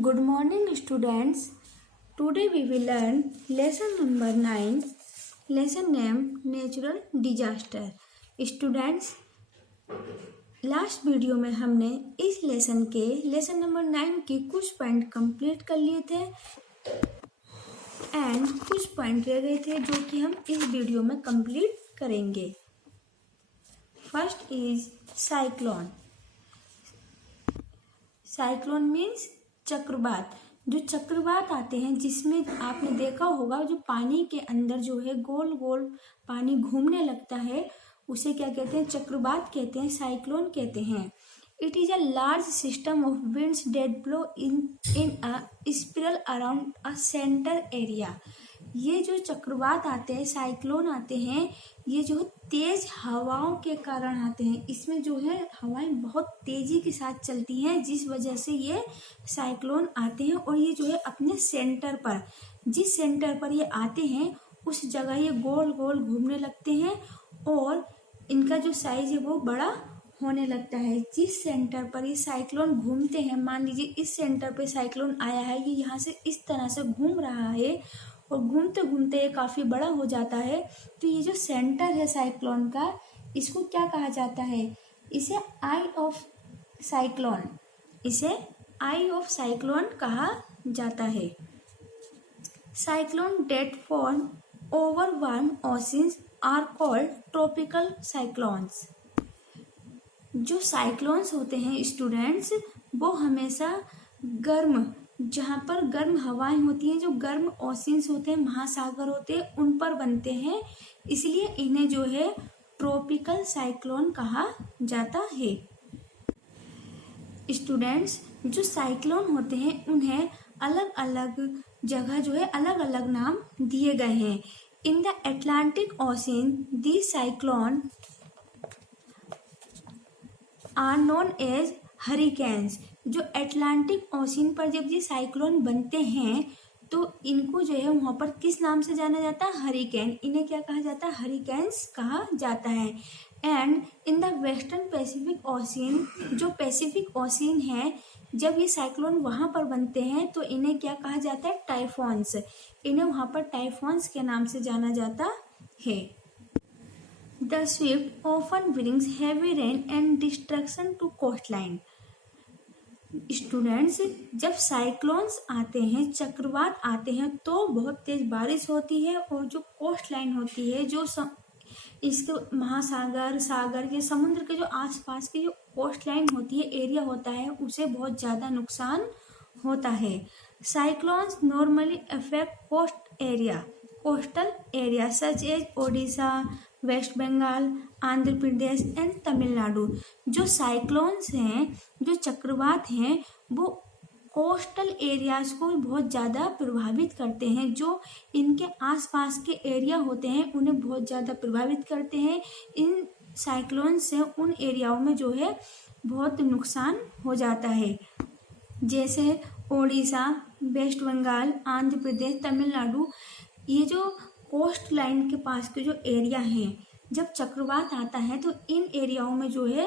Good morning, students. Today we will learn lesson number 9, lesson named Natural Disaster. Students, last video में हमने इस lesson number 9 के कुछ point complete कर लिए थे एंड कुछ पॉइंट रह गए थे जो कि हम इस वीडियो में कंप्लीट करेंगे. First is cyclone. Cyclone means चक्रवात. जो चक्रवात आते हैं जिसमें आपने देखा होगा जो पानी के अंदर जो है गोल गोल पानी घूमने लगता है उसे क्या कहते हैं? चक्रवात कहते हैं, साइक्लोन कहते हैं. It is a large system of winds that blow in a spiral around a centre area. ये जो चक्रवात आते हैं, साइक्लोन आते हैं, ये जो तेज हवाओं के कारण आते हैं. इसमें जो है हवाएं बहुत तेजी के साथ चलती हैं जिस वजह से ये साइक्लोन आते हैं. और ये जो है अपने सेंटर पर, जिस सेंटर पर ये आते हैं उस जगह ये गोल गोल घूमने लगते हैं और इनका जो साइज है वो बड़ा होने लगता है. जिस सेंटर पर ये साइक्लोन घूमते हैं, मान लीजिए इस सेंटर पे साइक्लोन आया है, ये यहाँ से इस तरह से घूम रहा है और घूमते घूमते ये काफ़ी बड़ा हो जाता है. तो ये जो सेंटर है साइक्लोन का, इसको क्या कहा जाता है? इसे आई ऑफ साइक्लोन, इसे आई ऑफ साइक्लोन कहा जाता है. Cyclone that form over warm oceans are called tropical cyclones. जो साइक्लोन्स होते हैं स्टूडेंट्स, वो हमेशा गर्म, जहाँ पर गर्म हवाएं होती हैं, जो गर्म ओशंस होते हैं, महासागर होते हैं, उन पर बनते हैं. इसलिए इन्हें जो है ट्रॉपिकल साइक्लोन कहा जाता है. स्टूडेंट्स, जो साइक्लोन होते हैं उन्हें अलग अलग जगह जो है अलग अलग नाम दिए गए हैं. In the Atlantic ocean the cyclone are known as hurricanes. जो अटलांटिक ओशन पर जब ये साइक्लोन बनते हैं तो इनको जो है वहाँ पर किस नाम से जाना जाता है? हरिकेन. इन्हें क्या कहा जाता है? हरिकेन्स कहा जाता है. And in the western Pacific ocean, जो पैसिफिक ओशन है, जब ये साइक्लोन वहाँ पर बनते हैं तो इन्हें क्या कहा जाता है? टाइफॉन्स. इन्हें वहाँ पर टाइफॉन्स के नाम से जाना जाता है. The swift often brings heavy rain and destruction to coastline. Students, जब साइक्लोन्स आते हैं, चक्रवात आते हैं तो बहुत तेज बारिश होती है और जो कोस्ट लाइन होती है, जो इसके महासागर, सागर के, समुद्र के जो आसपास की जो कोस्ट लाइन होती है, एरिया होता है, उसे बहुत ज़्यादा नुकसान होता है. Cyclones normally affect coastal area such as Odisha, West Bengal, Andhra Pradesh and Tamil Nadu. जो साइक्लोन्स हैं, जो चक्रवात हैं, वो कोस्टल एरियाज को बहुत ज़्यादा प्रभावित करते हैं. जो इनके आसपास के एरिया होते हैं उन्हें बहुत ज़्यादा प्रभावित करते हैं. इन साइक्लोन्स से उन एरियाओं में जो है बहुत नुकसान हो जाता है, जैसे ओडिशा, वेस्ट बंगाल, आंध्र प्रदेश, तमिलनाडु. ये जो कोस्ट लाइन के पास के जो एरिया हैं, जब चक्रवात आता है तो इन एरियाओं में जो है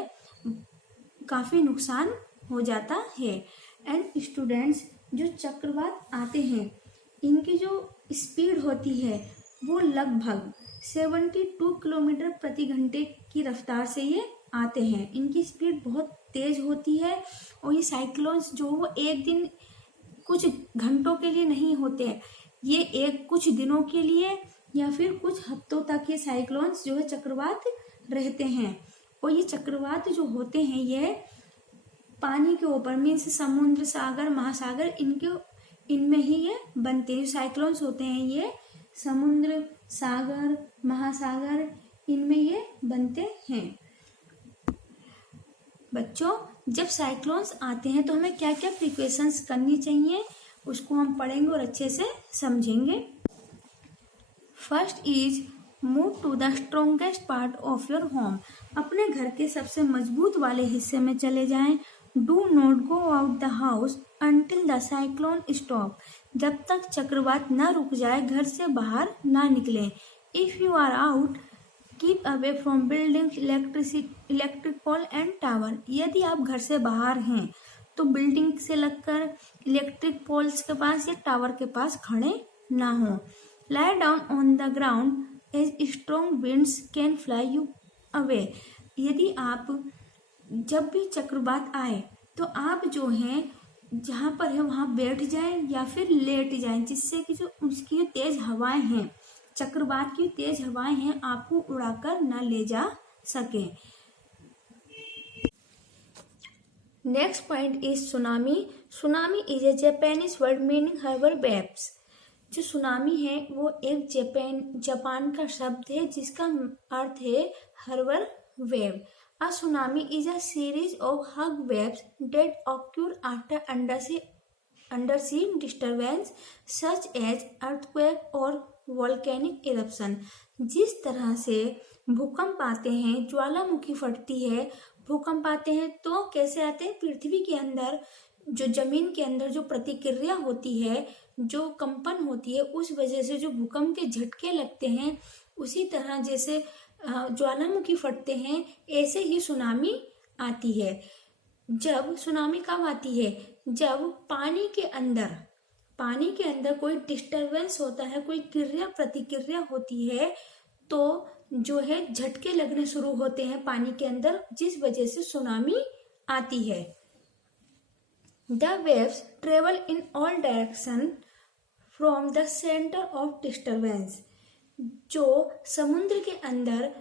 काफ़ी नुकसान हो जाता है. एंड स्टूडेंट्स, जो चक्रवात आते हैं इनकी जो स्पीड होती है वो लगभग 72 किलोमीटर प्रति घंटे की रफ्तार से ये आते हैं. इनकी स्पीड बहुत तेज होती है और ये साइक्लोन्स जो वो एक दिन कुछ घंटों के लिए नहीं होते, ये कुछ दिनों के लिए या फिर कुछ हफ्तों तक ये साइक्लोन्स जो है चक्रवात रहते हैं. और ये चक्रवात जो होते हैं ये पानी के ऊपर, मीन्स समुद्र, सागर, महासागर, इनमें ही ये बनते हैं. साइक्लोन्स होते हैं ये समुद्र, सागर, महासागर, इनमें ये बनते हैं. बच्चों, जब साइक्लोन्स आते हैं तो हमें क्या क्या प्रिकॉशंस करनी चाहिए उसको हम पढ़ेंगे और अच्छे से समझेंगे. First is move to the strongest part of your home. अपने घर के सबसे मजबूत वाले हिस्से में चले जाएं. Do not go out the house until the cyclone stop. जब तक चक्रवात न रुक जाए घर से बाहर ना निकलें. If you are out keep away from building, electric pole and tower. यदि आप घर से बाहर हैं तो बिल्डिंग से लगकर इलेक्ट्रिक पोल्स के पास या टावर के पास खड़े ना हो। Lie down on the ground as strong winds can fly you away. यदि आप जब भी चक्रवात आए तो आप जो है जहाँ पर है वहाँ बैठ जाएं या फिर लेट जाएं, जिससे कि जो उसकी जो तेज हवाएं हैं, चक्रवात की तेज हवाएं हैं, आपको उड़ाकर न ले जा सके। Next point is tsunami. Tsunami is a Japanese word meaning herbal waves. जो सुनामी है वो एक जापान का शब्द है जिसका अर्थ है herbal wave. A tsunami is a series of hug waves that occur after undersea disturbance such as earthquake or volcanic eruption। जिस तरह से भूकंप आते हैं, ज्वालामुखी फटती है, भूकंप आते हैं तो कैसे आते हैं? पृथ्वी के अंदर जो जमीन के अंदर जो प्रतिक्रिया होती है, जो कंपन होती है, उस वजह से जो भूकंप के झटके लगते हैं, उसी तरह जैसे ज्वालामुखी फटते हैं ऐसे ही सुनामी आती है। जब सुनामी कब आती है? जब पानी के अंदर कोई डिस्टरबेंस होता है, कोई क्रिया प्रतिक्रिया होती है, तो जो है झटके लगने शुरू होते हैं पानी के अंदर, जिस वजह से सुनामी आती है। The waves travel in all direction from the centre of disturbance. जो समुद्र के अंदर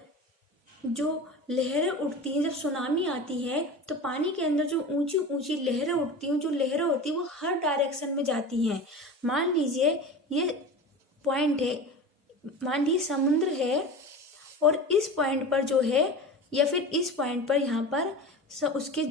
जो लहरें उठती हैं, जब सुनामी आती है तो पानी के अंदर जो ऊंची ऊंची लहरें उठती हैं, जो लहरें होती हैं वो हर डायरेक्शन में जाती हैं। मान लीजिए ये पॉइंट है, मान लीजिए समुद्र है और इस पॉइंट पर जो है या फिर इस पॉइंट पर यहाँ पर उसके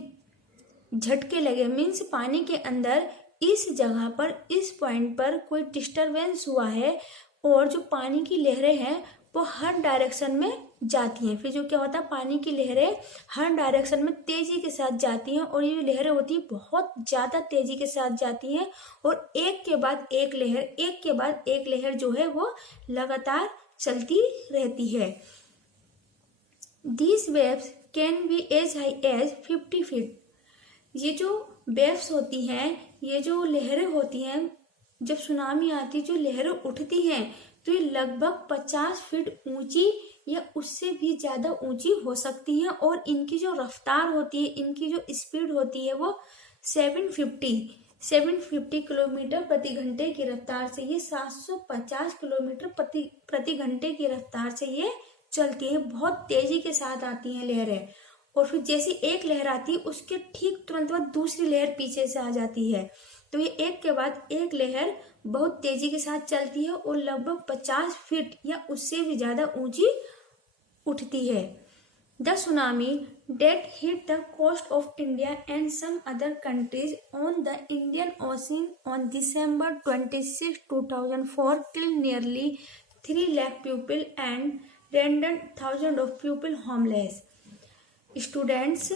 झटके लगे, मीन्स पानी के अंदर इस जगह पर इस पॉइंट पर कोई डिस्टरबेंस हुआ है और जो पानी की लहरें हैं वो हर डायरेक्शन में जाती हैं। फिर जो क्या होता है, पानी की लहरें हर डायरेक्शन में तेजी के साथ जाती हैं और ये लहरें होती हैं बहुत ज़्यादा तेजी के साथ जाती हैं और एक के बाद एक लहर जो है वो लगातार चलती रहती है। These waves can be as high as 50 feet। ये जो वेव्स होती हैं, ये जो लहरें होती हैं, जब सुनामी आती, जो लहरें उठती हैं तो ये लगभग 50 फीट ऊंची या उससे भी ज़्यादा ऊंची हो सकती हैं और इनकी जो रफ्तार होती है, इनकी जो स्पीड होती है वो 750 किलोमीटर प्रति घंटे की रफ्तार से, ये 750 किलोमीटर प्रति घंटे की रफ्तार से ये चलती है। बहुत तेजी के साथ आती हैं लहरें और फिर जैसी एक लहर आती है उसके ठीक तुरंत बाद दूसरी लहर पीछे से आ जाती है। तो ये एक के बाद एक लहर बहुत तेजी के साथ चलती है और लगभग 50 फीट या उससे भी ज्यादा ऊंची उठती है। The tsunami that hit the coast of India and some other countries on the Indian ocean on December 26, 2004 till nearly 3 lakh people and rendered thousands of people homeless। Students,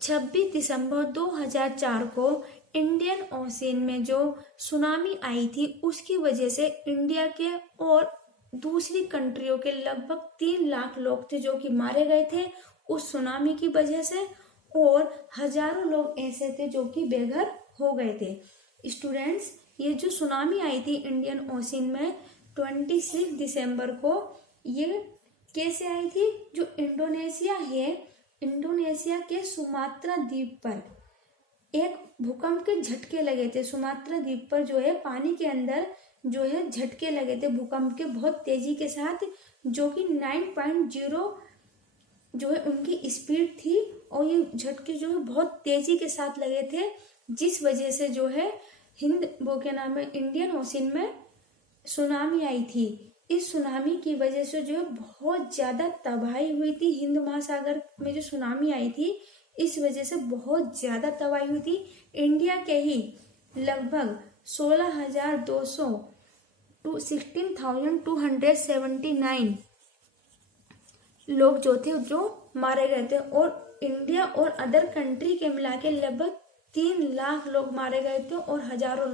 26 दिसंबर 2004 को इंडियन ओशन में जो tsunami आई थी उसकी वजह से India के और दूसरी कंट्रियों के लगभग 3 लाख लोग थे जो कि मारे गए थे उस सुनामी की वजह से, और हजारों लोग ऐसे थे जो कि बेघर हो गए थे। स्टूडेंट्स, ये जो सुनामी आई थी इंडियन ओशन में 26 दिसंबर को, ये कैसे आई थी? जो इंडोनेशिया है, इंडोनेशिया के सुमात्रा द्वीप पर एक भूकंप के झटके लगे थे। सुमात्रा द्वीप पर जो है पानी के अंदर जो है झटके लगे थे भूकंप के बहुत तेजी के साथ, जो कि 9.0 जो है उनकी स्पीड थी और ये झटके जो है बहुत तेजी के साथ लगे थे, जिस वजह से जो है वो क्या नाम है, इंडियन ओशन में सुनामी आई थी। इस सुनामी की वजह से जो है बहुत ज्यादा तबाही हुई थी। हिंद महासागर में जो सुनामी आई थी इस वजह से बहुत ज्यादा तबाही हुई थी। इंडिया के ही लगभग 16,200 to 16,279 लोग जो थे जो मारे गए थे और इंडिया और अदर कंट्री के मिला के लगभग 3 लाख लोग मारे गए थे और हजारों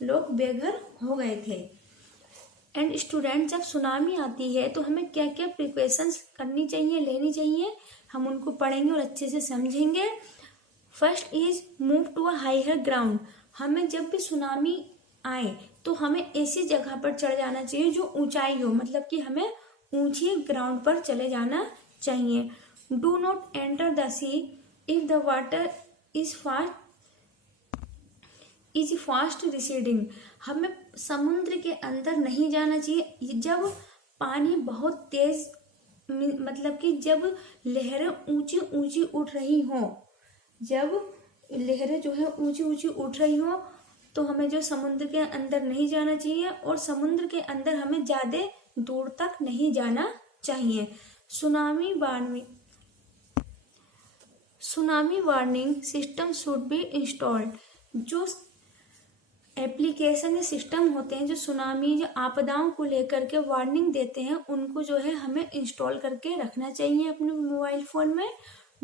लोग बेघर हो गए थे। एंड स्टूडेंट, जब सुनामी आती है तो हमें क्या क्या प्रिकॉशंस करनी चाहिए, लेनी चाहिए, हम उनको पढ़ेंगे और अच्छे से समझेंगे। First is move to a higher ground. हमें जब भी सुनामी आए तो हमें ऐसी जगह पर चढ़ जाना चाहिए जो ऊंचाई हो, मतलब कि हमें ऊंची ग्राउंड पर चले जाना चाहिए। Do not enter the see if the water is fast receding. हमें समुद्र के अंदर नहीं जाना चाहिए जब पानी बहुत तेज, मतलब कि जब लहरें ऊंची ऊंची उठ रही हों, जब लहरें जो है ऊंची ऊंची उठ रही हों तो हमें जो समुद्र के अंदर नहीं जाना चाहिए, और समुद्र के अंदर हमें ज्यादा दूर तक नहीं जाना चाहिए। Tsunami warning system should be installed. जो एप्लीकेशन या सिस्टम होते हैं जो सुनामी या आपदाओं को लेकर के वार्निंग देते हैं, उनको जो है हमें इंस्टॉल करके रखना चाहिए अपने मोबाइल फोन में।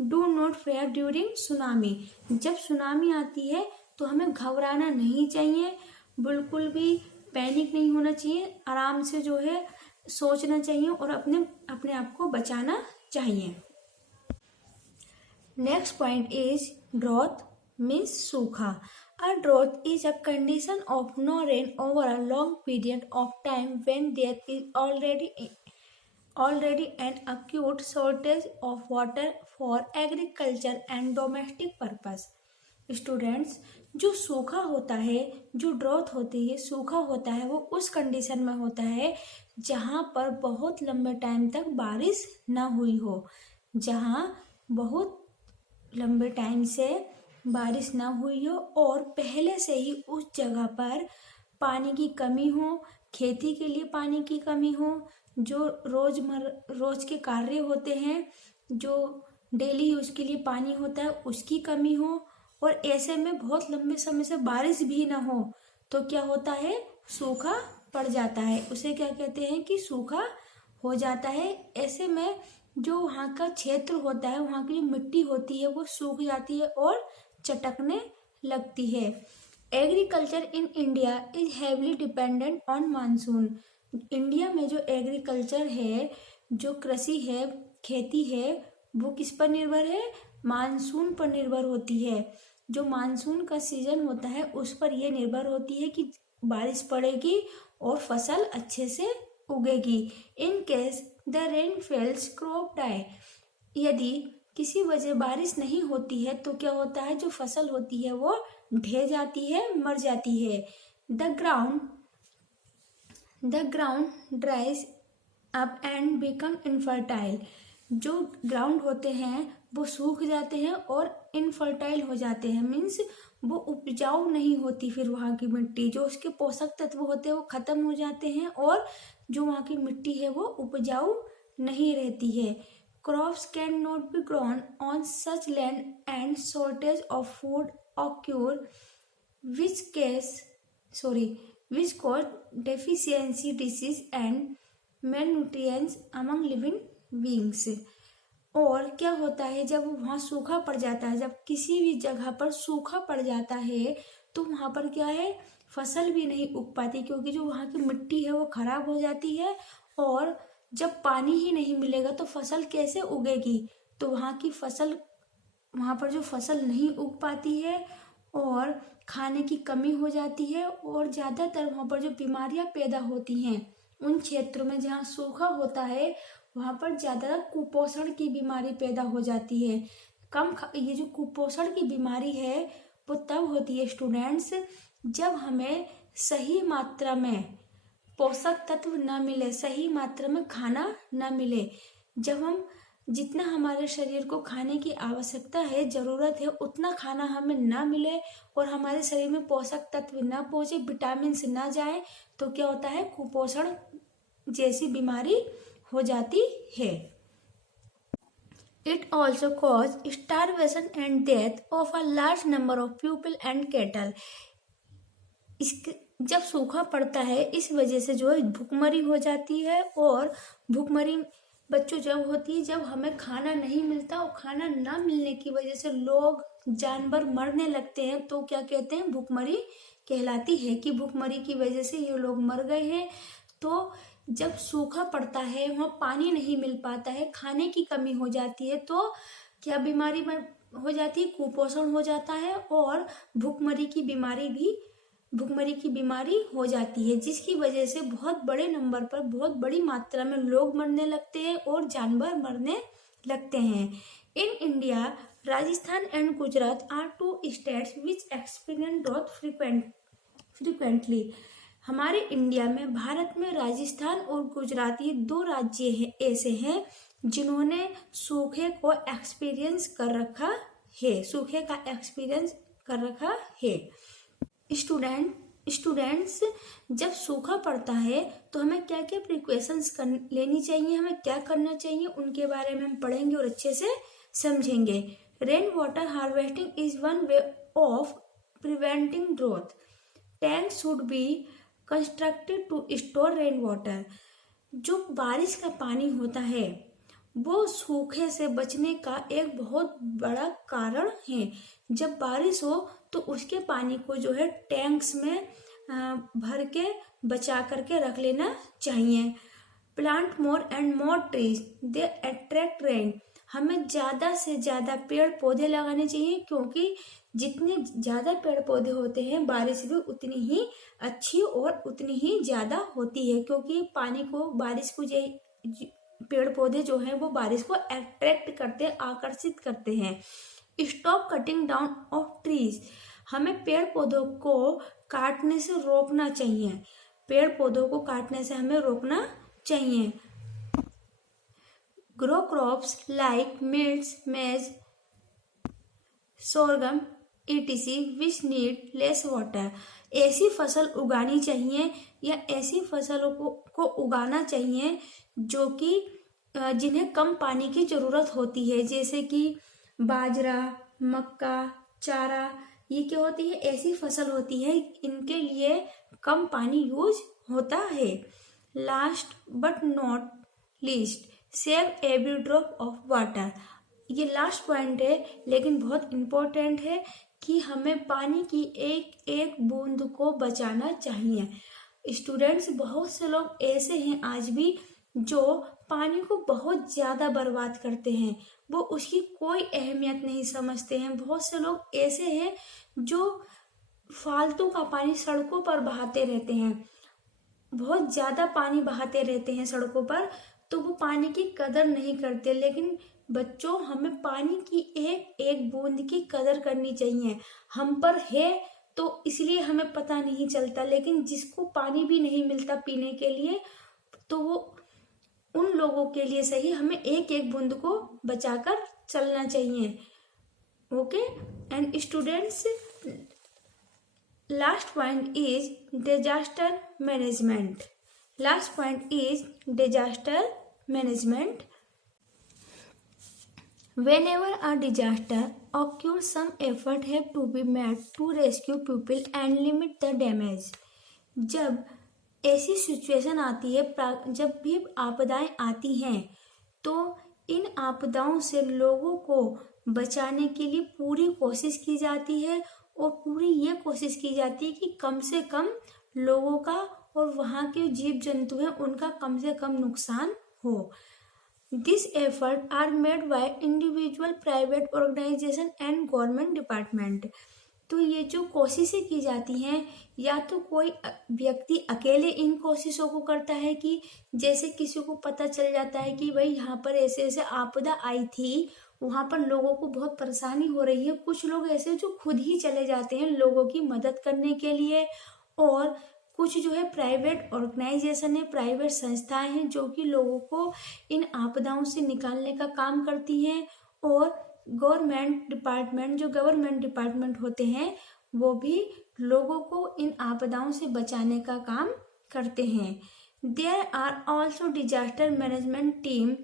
Do not fair during tsunami. जब सुनामी आती है तो हमें घबराना नहीं चाहिए, बिल्कुल भी पैनिक नहीं होना चाहिए, आराम से जो है सोचना चाहिए और अपने आप को बचाना चाहिए। Next point is drought means सूखा। A drought is a condition of no rain over a long period of time when there is already an acute shortage of water for agriculture and domestic purpose. Students, जो सूखा होता है, जो drought होती है, सूखा होता है, वो उस कंडीशन में होता है जहाँ पर बहुत लंबे टाइम तक बारिश ना हुई हो, जहाँ बहुत लंबे टाइम से बारिश ना हुई हो और पहले से ही उस जगह पर पानी की कमी हो, खेती के लिए पानी की कमी हो, जो रोज के कार्य होते हैं, जो डेली यूज के लिए पानी होता है उसकी कमी हो, और ऐसे में बहुत लंबे समय से बारिश भी ना हो तो क्या होता है, सूखा पड़ जाता है। उसे क्या कहते हैं कि सूखा हो जाता है। ऐसे में जो वहाँ का क्षेत्र होता है, वहाँ की जो मिट्टी होती है वो सूख जाती है और चटकने लगती है। Agriculture in India is heavily dependent on monsoon. India में जो एग्रीकल्चर है, जो कृषि है, खेती है, वो किस पर निर्भर है, मानसून पर निर्भर होती है। जो मानसून का सीजन होता है उस पर यह निर्भर होती है कि बारिश पड़ेगी और फसल अच्छे से उगेगी। In case the rain fails crop die. यदि किसी वजह बारिश नहीं होती है तो क्या होता है, जो फसल होती है वो ढह जाती है, मर जाती है। The ground ड्राइज up and become infertile. जो ग्राउंड होते हैं वो सूख जाते हैं और इनफर्टाइल हो जाते हैं, मीन्स वो उपजाऊ नहीं होती। फिर वहाँ की मिट्टी, जो उसके पोषक तत्व होते हैं वो खत्म हो जाते हैं और जो वहाँ की मिट्टी है वो उपजाऊ नहीं रहती है। Crops cannot be grown on such land and shortage of food occur, which cause deficiency, disease and malnutrition among living beings. और क्या होता है, जब वहाँ सूखा पड़ जाता है, जब किसी भी जगह पर सूखा पड़ जाता है तो वहाँ पर क्या है, फसल भी नहीं उग पाती, क्योंकि जो वहाँ की मिट्टी है वो खराब हो जाती है और जब पानी ही नहीं मिलेगा तो फसल कैसे उगेगी। तो वहाँ पर जो फसल नहीं उग पाती है और खाने की कमी हो जाती है, और ज़्यादातर वहाँ पर जो बीमारियाँ पैदा होती हैं उन क्षेत्रों में जहाँ सूखा होता है वहाँ पर ज़्यादा कुपोषण की बीमारी पैदा हो जाती है। ये जो कुपोषण की बीमारी है वो तब होती है स्टूडेंट्स, जब हमें सही मात्रा में पोषक तत्व ना मिले, सही मात्रा में खाना ना मिले। जब हम जितना हमारे शरीर को खाने की आवश्यकता है, ज़रूरत है, उतना खाना हमें ना मिले और हमारे शरीर में पोषक तत्व ना पहुँचे, विटामिन ना जाए, तो क्या होता है, कुपोषण जैसी बीमारी हो जाती है। It also causes starvation and death of a large number of people and cattle. जब सूखा पड़ता है इस वजह से जो है भूखमरी हो जाती है, और भूखमरी बच्चों जब होती है जब हमें खाना नहीं मिलता और खाना ना मिलने की वजह से लोग जानवर मरने लगते हैं, तो क्या कहते हैं, भूखमरी कहलाती है कि भूखमरी की वजह से ये लोग मर गए हैं। तो जब सूखा पड़ता है, वहाँ पानी नहीं मिल पाता है, खाने की कमी हो जाती है, तो क्या बीमारी हो जाती है, कुपोषण हो जाता है और भूखमरी की बीमारी हो जाती है, जिसकी वजह से बहुत बड़े नंबर पर बहुत बड़ी मात्रा में लोग मरने लगते हैं और जानवर मरने लगते हैं। In India, Rajasthan and Gujarat are two states which experience drought frequently. हमारे इंडिया में, भारत में राजस्थान और गुजरात ये दो राज्य ऐसे हैं जिन्होंने सूखे का एक्सपीरियंस कर रखा है। स्टूडेंट्स, जब सूखा पड़ता है तो हमें क्या क्या प्रिकॉशंस लेनी चाहिए, हमें क्या करना चाहिए, उनके बारे में हम पढ़ेंगे और अच्छे से समझेंगे। Rain water harvesting is one way of preventing drought. Tank should be constructed to store rain water. जो बारिश का पानी होता है वो सूखे से बचने का एक बहुत बड़ा कारण है। जब बारिश हो तो उसके पानी को जो है टैंक्स में भर के बचा करके रख लेना चाहिए। Plant more and more trees, they attract rain. हमें ज़्यादा से ज़्यादा पेड़ पौधे लगाने चाहिए, क्योंकि जितने ज़्यादा पेड़ पौधे होते हैं बारिश भी उतनी ही अच्छी और उतनी ही ज़्यादा होती है, क्योंकि पानी को, बारिश को पेड़ पौधे जो हैं वो बारिश को अट्रैक्ट करते हैं, आकर्षित करते हैं। Stop cutting down of trees. हमें पेड़ पौधों को काटने से रोकना चाहिए। पेड़ पौधों को काटने से हमें रोकना चाहिए। Grow crops like millets, maize, sorghum etc which need less water. ऐसी फसल उगानी चाहिए या ऐसी फसलों को उगाना चाहिए जो कि जिन्हें कम पानी की ज़रूरत होती है, जैसे कि बाजरा, मक्का, चारा। ये क्या होती है, ऐसी फसल होती है इनके लिए कम पानी यूज होता है। Last but not least, save every drop of water. ये लास्ट पॉइंट है लेकिन बहुत इम्पोर्टेंट है कि हमें पानी की एक एक बूंद को बचाना चाहिए। स्टूडेंट्स, बहुत से लोग ऐसे हैं आज भी जो पानी को बहुत ज़्यादा बर्बाद करते हैं, वो उसकी कोई अहमियत नहीं समझते हैं। बहुत से लोग ऐसे हैं जो फालतू का पानी सड़कों पर बहाते रहते हैं, बहुत ज़्यादा पानी बहाते रहते हैं सड़कों पर, तो वो पानी की कदर नहीं करते। लेकिन बच्चों, हमें पानी की एक एक बूंद की कदर करनी चाहिए। हम पर है तो इसलिए हमें पता नहीं चलता, लेकिन जिसको पानी भी नहीं मिलता पीने के लिए, तो वो उन लोगों के लिए सही हमें एक एक बूंद को बचाकर चलना चाहिए। Okay and students, last point is disaster management. Last point is disaster management. Whenever a disaster occurs, some effort have to be made to rescue people and limit the damage. जब ऐसी सिचुएशन आती है, जब भी आपदाएं आती हैं, तो इन आपदाओं से लोगों को बचाने के लिए पूरी कोशिश की जाती है और पूरी ये कोशिश की जाती है कि कम से कम लोगों का और वहाँ के जीव जंतु हैं उनका कम से कम नुकसान हो। These efforts are made by individual, private organization and government department. तो ये जो कोशिशें की जाती हैं, या तो कोई व्यक्ति अकेले इन कोशिशों को करता है कि जैसे किसी को पता चल जाता है कि भाई यहाँ पर ऐसे ऐसे आपदा आई थी, वहाँ पर लोगों को बहुत परेशानी हो रही है। कुछ लोग ऐसे जो खुद ही चले जाते हैं लोगों की मदद करने के लिए, और कुछ जो है प्राइवेट ऑर्गेनाइजेशन है, प्राइवेट संस्थाएं हैं जो कि लोगों को इन आपदाओं से निकालने का काम करती हैं, और गवर्नमेंट डिपार्टमेंट होते हैं वो भी लोगों को इन आपदाओं से बचाने का काम करते हैं। There are also disaster management team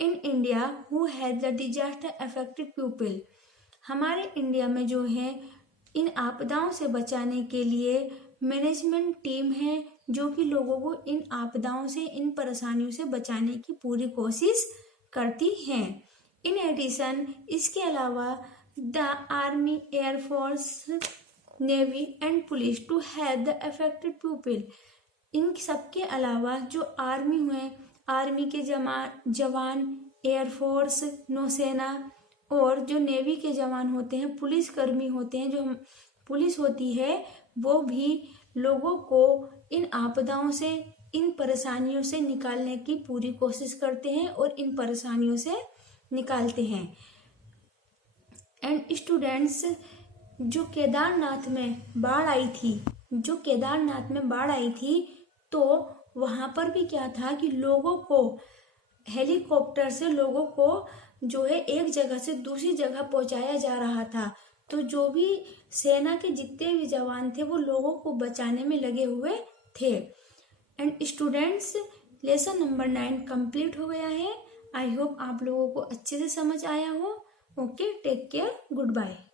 in India who has the disaster affected people. हमारे इंडिया में जो है इन आपदाओं से बचाने के लिए मैनेजमेंट टीम है जो कि लोगों को इन आपदाओं से, इन परेशानियों से बचाने की पूरी कोशिश करती हैं। इन एडिशन, इसके अलावा the army, air force, navy and police to help the affected people. इन सबके अलावा जो आर्मी हुए, आर्मी के जवान, एयरफोर्स, नौसेना और जो नेवी के जवान होते हैं, पुलिस कर्मी होते हैं, जो पुलिस होती है, वो भी लोगों को इन आपदाओं से, इन परेशानियों से निकालने की पूरी कोशिश करते हैं और इन परेशानियों से निकालते हैं। एंड स्टूडेंट्स, जो केदारनाथ में बाढ़ आई थी, तो वहां पर भी क्या था कि लोगों को हेलीकॉप्टर से लोगों को जो है एक जगह से दूसरी जगह पहुंचाया जा रहा था। तो जो भी सेना के जितने भी जवान थे वो लोगों को बचाने में लगे हुए थे। And students, lesson number 9 complete हो गया है। आई होप आप लोगों को अच्छे से समझ आया हो। Okay, take care, good bye.